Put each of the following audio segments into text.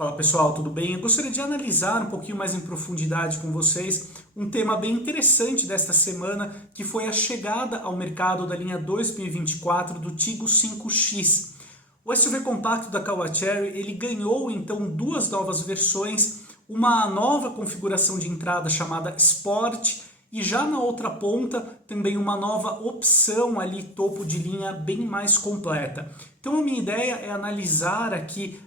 Fala pessoal, tudo bem? Eu gostaria de analisar um pouquinho mais em profundidade com vocês um tema bem interessante desta semana, que foi a chegada ao mercado da linha 2024 do Tiggo 5X. O SUV compacto da Caoa Chery, ele ganhou então duas novas versões, uma nova configuração de entrada chamada Sport e já na outra ponta também uma nova opção ali, topo de linha bem mais completa. Então a minha ideia é analisar aqui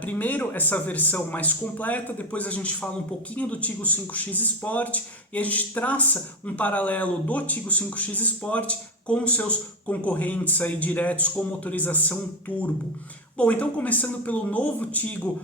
primeiro essa versão mais completa, depois a gente fala um pouquinho do Tiggo 5X Sport e a gente traça um paralelo do Tiggo 5X Sport com seus concorrentes aí diretos com motorização turbo. Bom, então começando pelo novo Tiggo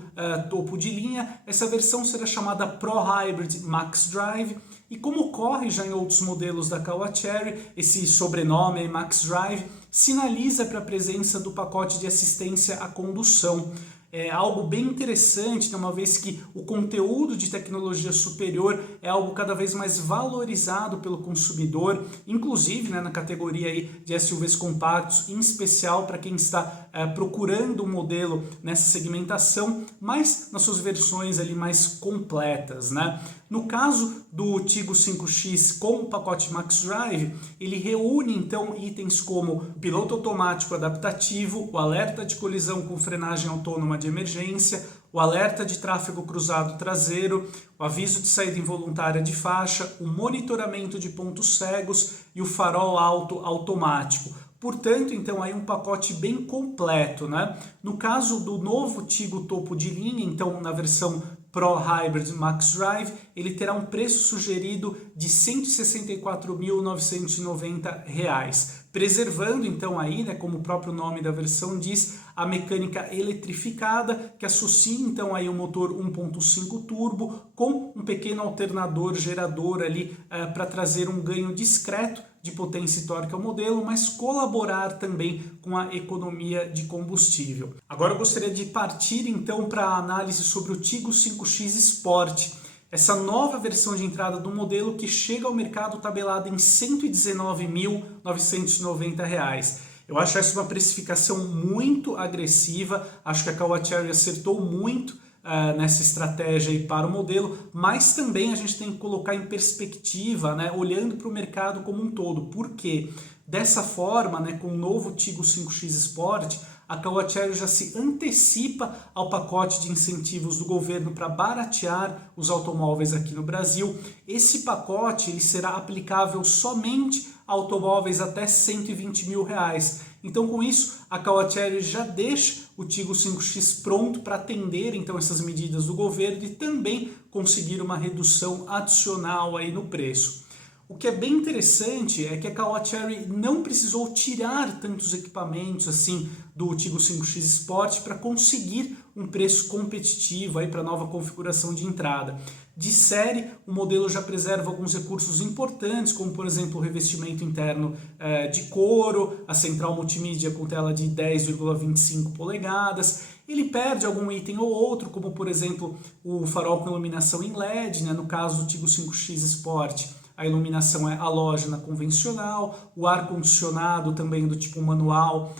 topo de linha, essa versão será chamada Pro Hybrid Max Drive, e como ocorre já em outros modelos da Caoa Chery, esse sobrenome Max Drive sinaliza para a presença do pacote de assistência à condução. É algo bem interessante, uma vez que o conteúdo de tecnologia superior é algo cada vez mais valorizado pelo consumidor, inclusive na categoria aí de SUVs compactos, em especial para quem está procurando um modelo nessa segmentação, mas nas suas versões ali mais completas, né? No caso do Tiggo 5X com o pacote Max Drive, ele reúne então itens como piloto automático adaptativo, o alerta de colisão com frenagem autônoma de emergência, o alerta de tráfego cruzado traseiro, o aviso de saída involuntária de faixa, o monitoramento de pontos cegos e o farol alto automático. Portanto, então, aí um pacote bem completo, né? No caso do novo Tiggo topo de linha, então na versão Pro Hybrid Max Drive, ele terá um preço sugerido de R$ 164.990, preservando então aí, né, como o próprio nome da versão diz, a mecânica eletrificada, que associa então aí o motor 1.5 turbo com um pequeno alternador gerador ali para trazer um ganho discreto de potência e torque ao modelo, mas colaborar também com a economia de combustível. Agora eu gostaria de partir então para a análise sobre o Tiggo 5X Sport, essa nova versão de entrada do modelo que chega ao mercado tabelada em R$ 119.990. Eu acho essa uma precificação muito agressiva, acho que a Caoa Chery acertou muito nessa estratégia aí para o modelo, mas também a gente tem que colocar em perspectiva, né, olhando para o mercado como um todo. Por quê? Dessa forma, né, com o novo Tiggo 5X Sport, a Caoa Chery já se antecipa ao pacote de incentivos do governo para baratear os automóveis aqui no Brasil. Esse pacote ele será aplicável somente a automóveis até R$ 120 mil. Então, com isso, a Caoa Chery já deixa o Tiggo 5X pronto para atender então essas medidas do governo e também conseguir uma redução adicional aí no preço. O que é bem interessante é que a Caoa Chery não precisou tirar tantos equipamentos assim do Tiggo 5X Sport para conseguir um preço competitivo aí para a nova configuração de entrada. De série, o modelo já preserva alguns recursos importantes, como por exemplo o revestimento interno de couro, a central multimídia com tela de 10,25 polegadas. Ele perde algum item ou outro, como por exemplo o farol com iluminação em LED, né, no caso do Tiggo 5X Sport. A iluminação é halógena convencional, o ar-condicionado também do tipo manual,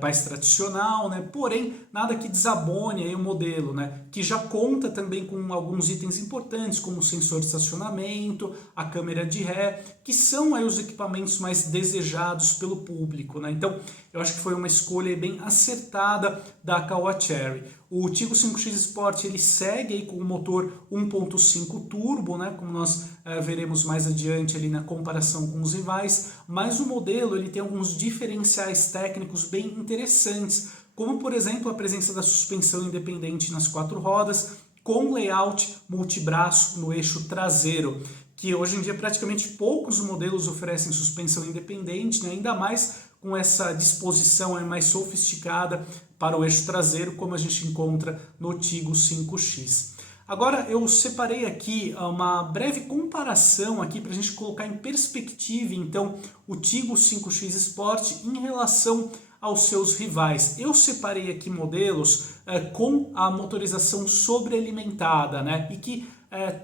mais tradicional, né? Porém, nada que desabone aí o modelo, né? Que já conta também com alguns itens importantes, como o sensor de estacionamento, a câmera de ré, que são aí os equipamentos mais desejados pelo público, né? Então, eu acho que foi uma escolha bem acertada da Caoa Chery. O Tiggo 5X Sport ele segue aí com o motor 1.5 turbo, né? Como nós veremos mais adiante ali na comparação com os rivais, mas o modelo ele tem alguns diferenciais técnicos bem interessantes, como por exemplo a presença da suspensão independente nas quatro rodas, com layout multibraço no eixo traseiro, que hoje em dia praticamente poucos modelos oferecem suspensão independente, né? Ainda mais com essa disposição mais sofisticada para o eixo traseiro, como a gente encontra no Tiggo 5X. Agora eu separei aqui uma breve comparação aqui para a gente colocar em perspectiva então o Tiggo 5X Sport em relação aos seus rivais. Eu separei aqui modelos com a motorização sobrealimentada, né, e que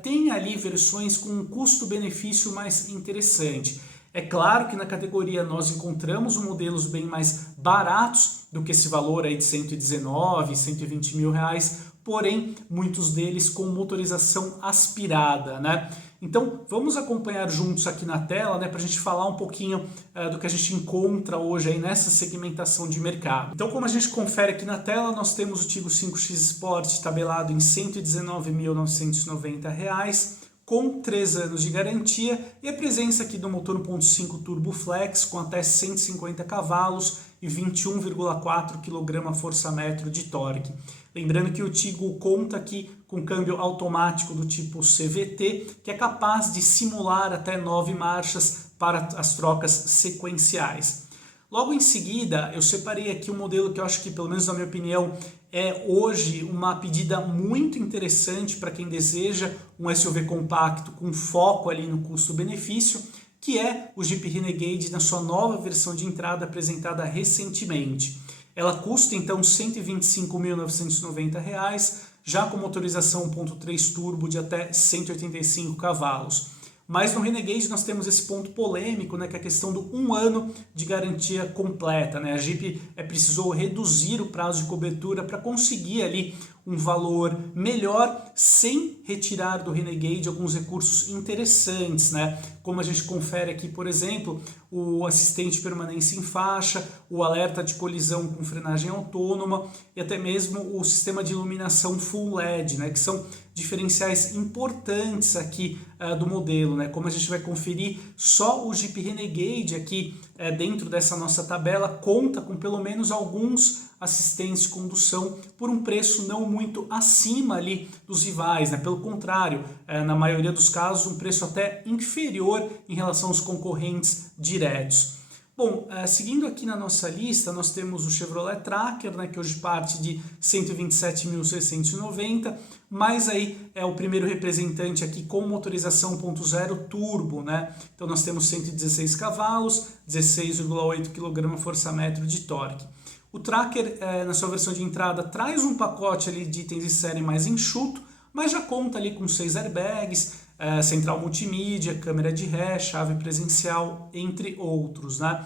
tem ali versões com um custo-benefício mais interessante. É claro que na categoria nós encontramos modelos bem mais baratos do que esse valor aí de 119, 120 mil reais, porém muitos deles com motorização aspirada, né? Então vamos acompanhar juntos aqui na tela, né, para a gente falar um pouquinho do que a gente encontra hoje aí nessa segmentação de mercado. Então, como a gente confere aqui na tela, nós temos o Tiggo 5X Sport tabelado em R$ 119.990, com 3 anos de garantia, e a presença aqui do motor 1.5 Turbo Flex com até 150 cavalos e 21,4 kgfm de torque. Lembrando que o Tiggo conta aqui com câmbio automático do tipo CVT, que é capaz de simular até 9 marchas para as trocas sequenciais. Logo em seguida, eu separei aqui um modelo que eu acho que, pelo menos na minha opinião, é hoje uma pedida muito interessante para quem deseja um SUV compacto com foco ali no custo-benefício, que é o Jeep Renegade na sua nova versão de entrada apresentada recentemente. Ela custa então R$ 125.990, já com motorização 1.3 turbo de até 185 cavalos. Mas no Renegade nós temos esse ponto polêmico, né, que é a questão do 1 ano de garantia completa, né? A Jeep precisou reduzir o prazo de cobertura para conseguir ali um valor melhor, sem retirar do Renegade alguns recursos interessantes, né? Como a gente confere aqui, por exemplo, o assistente de permanência em faixa, o alerta de colisão com frenagem autônoma e até mesmo o sistema de iluminação Full LED, né? Que são diferenciais importantes aqui do modelo, né? Como a gente vai conferir, só o Jeep Renegade aqui dentro dessa nossa tabela conta com pelo menos alguns assistentes de condução por um preço não muito acima ali dos rivais, né? Pelo contrário, na maioria dos casos um preço até inferior em relação aos concorrentes diretos. Bom, seguindo aqui na nossa lista, nós temos o Chevrolet Tracker, né, que hoje parte de R$ 127.690, mas aí é o primeiro representante aqui com motorização 1.0 turbo, né? Então nós temos 116 cavalos, 16,8 kgfm de torque. O Tracker, na sua versão de entrada, traz um pacote ali de itens de série mais enxuto, mas já conta ali com 6 airbags, central multimídia, câmera de ré, chave presencial, entre outros, né?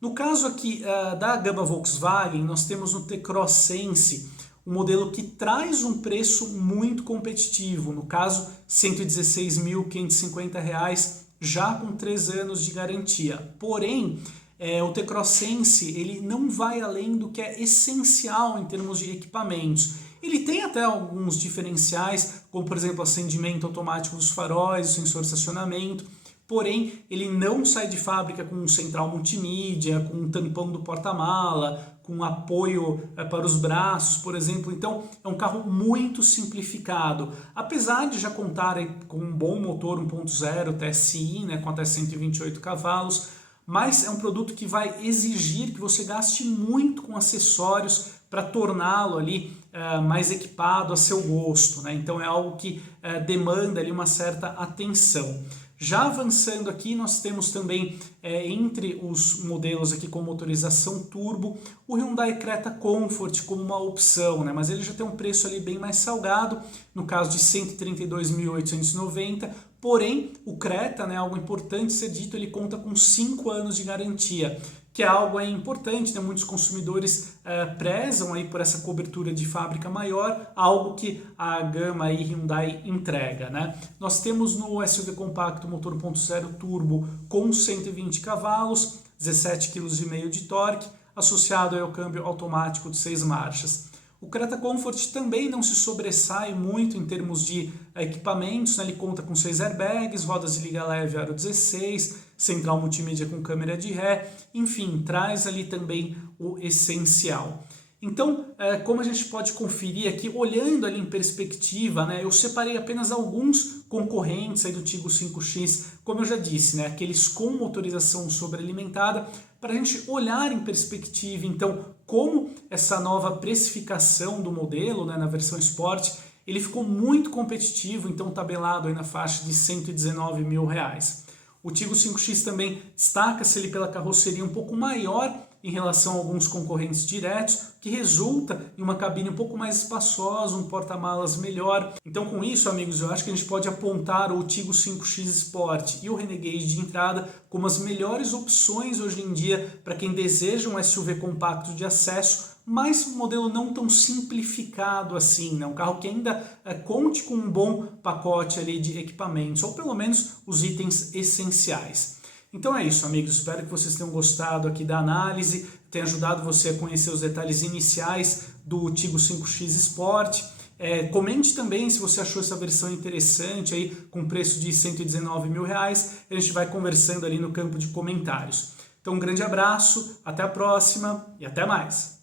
No caso aqui da gama Volkswagen, nós temos o T-Cross Sense, um modelo que traz um preço muito competitivo, no caso R$ 116.550, já com 3 anos de garantia. Porém, o T-Cross Sense ele não vai além do que é essencial em termos de equipamentos. Ele tem até alguns diferenciais, como por exemplo acendimento automático dos faróis, o sensor de estacionamento, porém ele não sai de fábrica com um central multimídia, com um tampão do porta-mala, com apoio para os braços, por exemplo. Então é um carro muito simplificado, apesar de já contar com um bom motor 1.0 TSI, né, com até 128 cavalos, mas é um produto que vai exigir que você gaste muito com acessórios para torná-lo ali mais equipado a seu gosto, né? Então é algo que demanda ali uma certa atenção. Já avançando aqui, nós temos também, entre os modelos aqui com motorização turbo, o Hyundai Creta Comfort como uma opção, né? Mas ele já tem um preço ali bem mais salgado, no caso de R$ 132.890, porém o Creta, né, algo importante ser dito, ele conta com 5 anos de garantia, que é algo importante, né? Muitos consumidores prezam aí por essa cobertura de fábrica maior, algo que a gama aí Hyundai entrega, né? Nós temos no SUV compacto motor 1.0 turbo com 120 cavalos, 17,5 kg de torque, associado ao câmbio automático de 6 marchas. O Creta Comfort também não se sobressai muito em termos de equipamentos, né? Ele conta com 6 airbags, rodas de liga leve aro 16, central multimídia com câmera de ré, enfim, traz ali também o essencial. Então, como a gente pode conferir aqui, olhando ali em perspectiva, né, eu separei apenas alguns concorrentes aí do Tiggo 5X, como eu já disse, né, aqueles com motorização sobrealimentada, para a gente olhar em perspectiva, então, como essa nova precificação do modelo, né, na versão Sport, ele ficou muito competitivo, então tabelado aí na faixa de R$ 119 mil. O Tiggo 5X também destaca-se ele pela carroceria um pouco maior em relação a alguns concorrentes diretos, que resulta em uma cabine um pouco mais espaçosa, um porta-malas melhor. Então, com isso, amigos, eu acho que a gente pode apontar o Tiggo 5X Sport e o Renegade de entrada como as melhores opções hoje em dia para quem deseja um SUV compacto de acesso mas um modelo não tão simplificado assim, né? Um carro que ainda conte com um bom pacote ali de equipamentos, ou pelo menos os itens essenciais. Então é isso, amigos, espero que vocês tenham gostado aqui da análise, tenha ajudado você a conhecer os detalhes iniciais do Tiggo 5X Sport. Comente também se você achou essa versão interessante, aí, com preço de R$119 mil, a gente vai conversando ali no campo de comentários. Então um grande abraço, até a próxima e até mais!